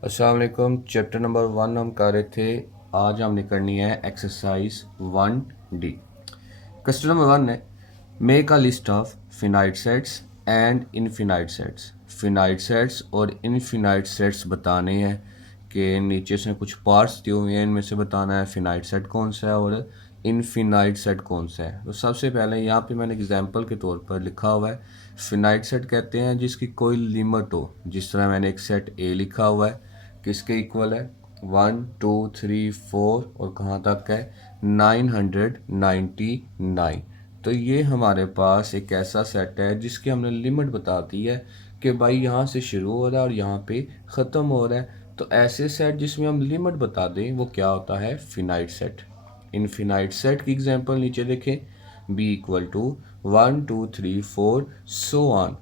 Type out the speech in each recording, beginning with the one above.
अस्सलाम वालेकुम। Chapter number 1 हम कर रहे थे। आज हमने करनी है एक्सरसाइज 1D। क्वेश्चन नंबर 1 है, make a list of finite sets and infinite sets. Finite sets और इनफिनाइट सेट्स बताने हैं कि नीचे से कुछ पार्ट्स दिए हुए हैं, इनमें से बताना है फिनाइट सेट कौन सा है और इनफिनाइट सेट कौन सा है। तो सबसे पहले यहाँ पे मैंने एग्जांपल के तौर पर लिखा हुआ है, फिनाइट सेट कहते हैं जिसकी कोई लिमिट हो। जिस तरह मैंने एक सेट ए लिखा हुआ है, किसके इक्वल है 1 2 3 4 और कहाँ तक है 999। तो ये हमारे पास एक ऐसा सेट है जिसकी हमने लिमिट बता दी है कि भाई यहाँ से शुरू हो रहा है और यहाँ पे ख़त्म हो रहा है। तो ऐसे सेट जिसमें हम लिमिट बता दें वो क्या होता है, फिनाइट सेट। इनफिनाइट सेट की एग्जांपल नीचे देखें, B equal to 1 2 3 4 so on.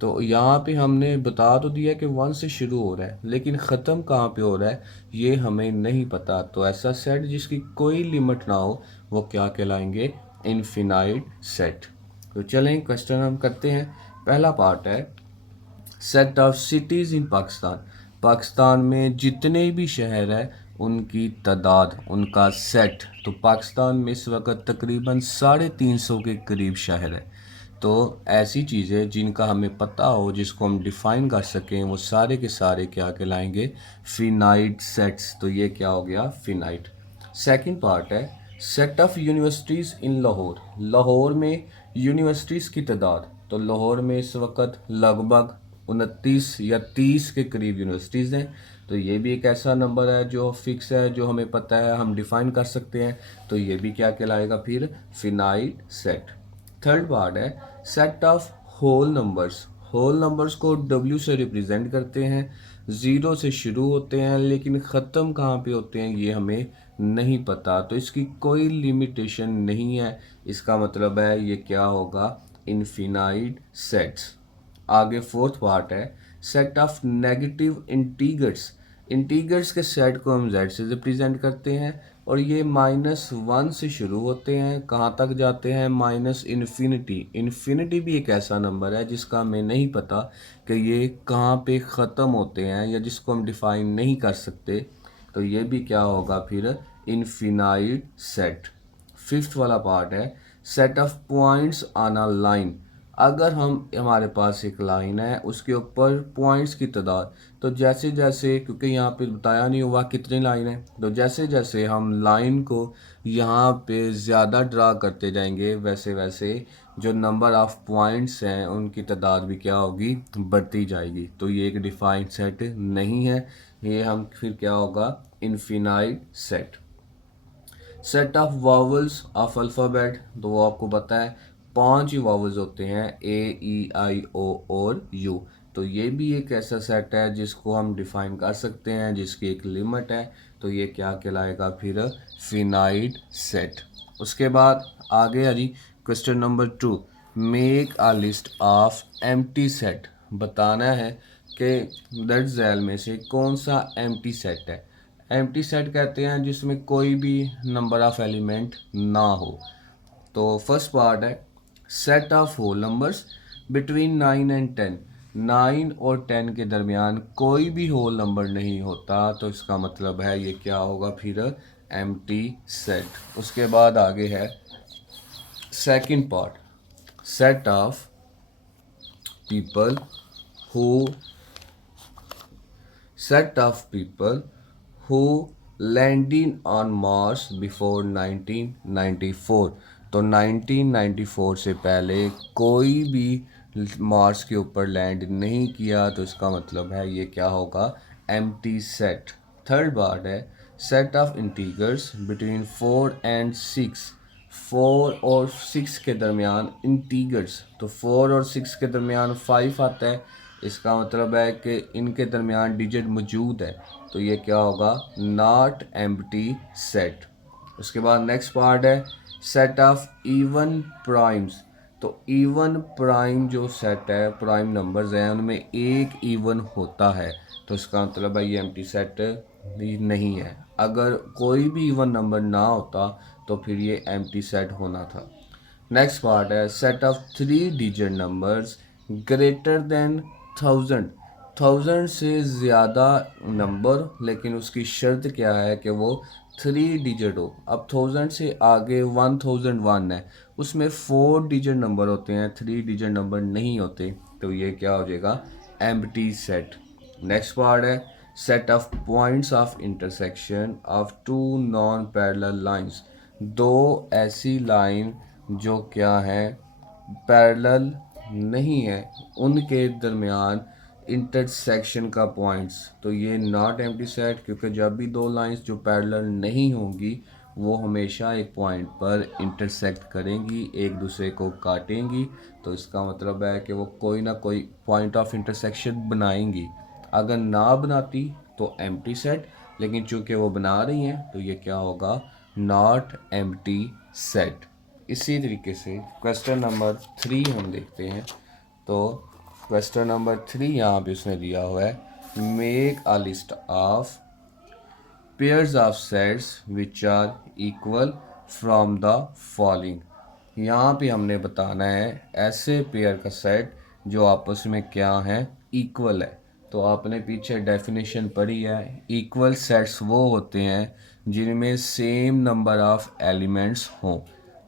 तो यहाँ पे हमने बता तो दिया कि 1 से शुरू हो रहा है, लेकिन ख़त्म कहाँ पे हो रहा है ये हमें नहीं पता। तो ऐसा सेट जिसकी कोई लिमिट ना हो वो क्या कहलाएंगे, इनफिनाइट सेट। तो चलें क्वेश्चन हम करते हैं। पहला पार्ट है, set of cities in Pakistan. Pakistan में जितने भी शहर हैं उनकी तादाद, उनका सेट। तो पाकिस्तान में इस वक्त तकरीबन 350 के करीब शहर है। तो ऐसी चीज़ें जिनका हमें पता हो, जिसको हम डिफ़ाइन कर सकें, वो सारे के सारे क्या कहलाएंगे, फिनाइट सेट्स। तो ये क्या हो गया, फिनाइट। सेकंड पार्ट है, सेट ऑफ यूनिवर्सिटीज़ इन लाहौर। लाहौर में यूनिवर्सिटीज़ की तादाद। तो लाहौर में इस वक्त लगभग 29 या 30 के करीब यूनिवर्सिटीज़ हैं। तो ये भी एक ऐसा नंबर है जो फिक्स है, जो हमें पता है, हम डिफ़ाइन कर सकते हैं। तो ये भी क्या कहलाएगा फिर, फिनाइट सेट। थर्ड पार्ट है, set of whole numbers. Whole numbers को डब्ल्यू से रिप्रेजेंट करते हैं, ज़ीरो से शुरू होते हैं लेकिन ख़त्म कहाँ पे होते हैं ये हमें नहीं पता। तो इसकी कोई लिमिटेशन नहीं है, इसका मतलब है ये क्या होगा, इनफिनाइट सेट्स। आगे फोर्थ पार्ट है, set of negative integers. Integers के सेट को हम z से रिप्रेजेंट करते हैं और ये -1 से शुरू होते हैं, कहाँ तक जाते हैं, माइनस इन्फिनिटी। इन्फिनिटी भी एक ऐसा नंबर है जिसका हमें नहीं पता कि ये कहाँ पे ख़त्म होते हैं या जिसको हम डिफ़ाइन नहीं कर सकते। तो ये भी क्या होगा फिर, इनफिनाइट सेट। फिफ्थ वाला पार्ट है, set of points on a line. अगर हमारे पास एक लाइन है, उसके ऊपर पॉइंट्स की तादाद। तो जैसे जैसे, क्योंकि यहाँ पे बताया नहीं हुआ कितनी लाइन है, तो जैसे जैसे हम लाइन को यहाँ पे ज़्यादा ड्रा करते जाएंगे वैसे वैसे जो नंबर ऑफ़ पॉइंट्स हैं उनकी तादाद भी क्या होगी, बढ़ती जाएगी। तो ये एक डिफाइंड सेट नहीं है, ये हम फिर क्या होगा, infinite set. Set of vowels of alphabet. तो वो आपको पता है 5 ही वावल्स होते हैं, A E I O और U। तो ये भी एक ऐसा सेट है जिसको हम डिफ़ाइन कर सकते हैं, जिसकी एक लिमिट है। तो ये क्या कहलाएगा फिर, फिनाइट सेट। उसके बाद आगे है जी, question number 2, make a list of empty set. बताना है कि दर्ज झैल में से कौन सा एम्प्टी सेट है। एम्प्टी सेट कहते हैं जिसमें कोई भी नंबर ऑफ एलिमेंट ना हो। तो फर्स्ट पार्ट है, set of whole numbers between 9 and 10। 9 और 10 के दरमियान कोई भी होल नंबर नहीं होता। तो इसका मतलब है ये क्या होगा फिर, एम्प्टी सेट। उसके बाद आगे है second part, set of people who set of people who landed on Mars before 1994। तो 1994 से पहले कोई भी मार्स के ऊपर लैंड नहीं किया। तो इसका मतलब है ये क्या होगा, एम्प्टी सेट। थर्ड पार्ट है, set of integers between 4 and 6। 4 और 6 के दरमियान इंटीगर्स। तो 4 और 6 के दरमियान 5 आता है, इसका मतलब है कि इनके दरमियान डिजिट मौजूद है। तो ये क्या होगा, नॉट एम्प्टी सेट। उसके बाद नेक्स्ट पार्ट है, सेट ऑफ इवन प्राइम्स। तो इवन प्राइम जो सेट है, प्राइम नंबर्स हैं उनमें एक इवन होता है। तो इसका मतलब है ये एम्प्टी सेट नहीं है। अगर कोई भी इवन नंबर ना होता तो फिर ये एम्प्टी सेट होना था। नेक्स्ट पार्ट है, set of 3 digit numbers greater than 1000। 1000 से ज़्यादा नंबर, लेकिन उसकी शर्त क्या है कि वो 3 डिजिट हो। अब 1000 से आगे 1001 है, उसमें 4 डिजिट नंबर होते हैं, 3 डिजिट नंबर नहीं होते, तो ये क्या हो जाएगा, एम्प्टी सेट। नेक्स्ट पार्ट है set of points of intersection of two non parallel lines. दो ऐसी लाइन जो क्या है, पैरेलल नहीं है, उनके दरमियान इंटरसेक्शन का पॉइंट्स, तो ये नॉट एम्प्टी सेट, क्योंकि जब भी दो लाइंस जो पैरेलल नहीं होंगी वो हमेशा एक पॉइंट पर इंटरसेक्ट करेंगी, एक दूसरे को काटेंगी, तो इसका मतलब है कि वो कोई ना कोई पॉइंट ऑफ इंटरसेक्शन बनाएंगी। अगर ना बनाती तो एम्प्टी सेट, लेकिन चूंकि वो बना रही हैं तो ये क्या होगा, नॉट एम्प्टी सेट। इसी तरीके से क्वेश्चन नंबर 3 हम देखते हैं। तो क्वेश्चन नंबर 3 यहाँ पे उसने दिया हुआ है, make a list of pairs of sets which are equal from the following. यहाँ पे हमने बताना है ऐसे पेयर का सेट जो आपस में क्या है, इक्वल है। तो आपने पीछे डेफिनेशन पढ़ी है, इक्वल सेट्स वो होते हैं जिनमें सेम नंबर ऑफ एलिमेंट्स हों।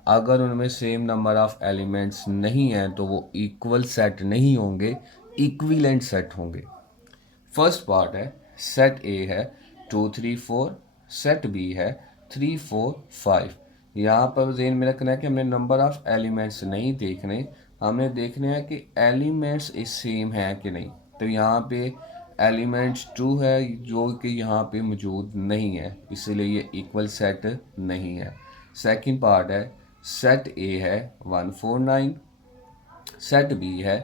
अगर उनमें सेम नंबर ऑफ एलिमेंट्स नहीं हैं तो वो इक्वल सेट नहीं होंगे, इक्विवेलेंट सेट होंगे। फर्स्ट पार्ट है सेट ए है 2 3 4, सेट बी है 3 4 5। यहाँ पर जेन में रखना है कि हमने नंबर ऑफ एलिमेंट्स नहीं देखने, हमने देखने हैं कि एलिमेंट्स इस सेम है कि नहीं। तो यहाँ पे एलिमेंट्स 2 है जो कि यहाँ पे मौजूद नहीं है, इसलिए ये इक्वल सेट नहीं है। सेकंड पार्ट है सेट ए है 1 4 9, सेट बी है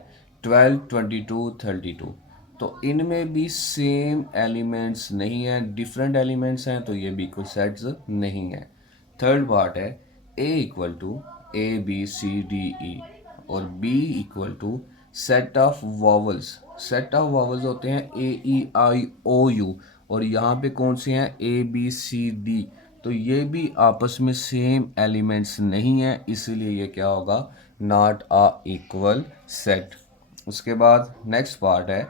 12 22 32। तो इनमें भी सेम एलिमेंट्स नहीं हैं, डिफरेंट एलिमेंट्स हैं, तो ये भी इक्वल सेट्स नहीं है। थर्ड पार्ट है ए इक्वल टू ABCDE और B equal to set of vowels. Set of vowels होते हैं AEIOU, और यहाँ पे कौन से हैं, ABCD। तो ये भी आपस में सेम एलिमेंट्स नहीं है, इसीलिए ये क्या होगा, नॉट अ इक्वल सेट। उसके बाद नेक्स्ट पार्ट है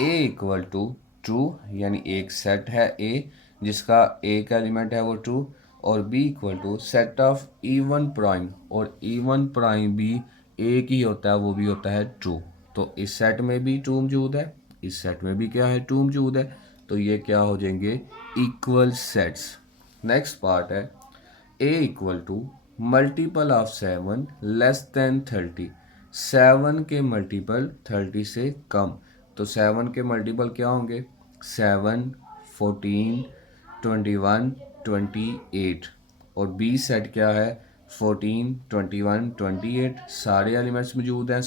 ए इक्वल टू ट्रू, यानी एक सेट है ए जिसका एक एलिमेंट है वो ट्रू, और B equal to set of even prime, और इवन प्राइम भी एक ही होता है, वो भी होता है ट्रू। तो इस सेट में भी ट्रू मौजूद है, इस सेट में भी क्या है, ट्रू मौजूद है, तो ये क्या हो जाएंगे, इक्वल सेट्स। नेक्स्ट पार्ट है A equal to multiple of 7 less than 30। 7 के मल्टीपल 30 से कम, तो 7 के मल्टीपल क्या होंगे, 7 14 21 28। और बी सेट क्या है, 14 21 28, सारे एलिमेंट्स मौजूद हैं।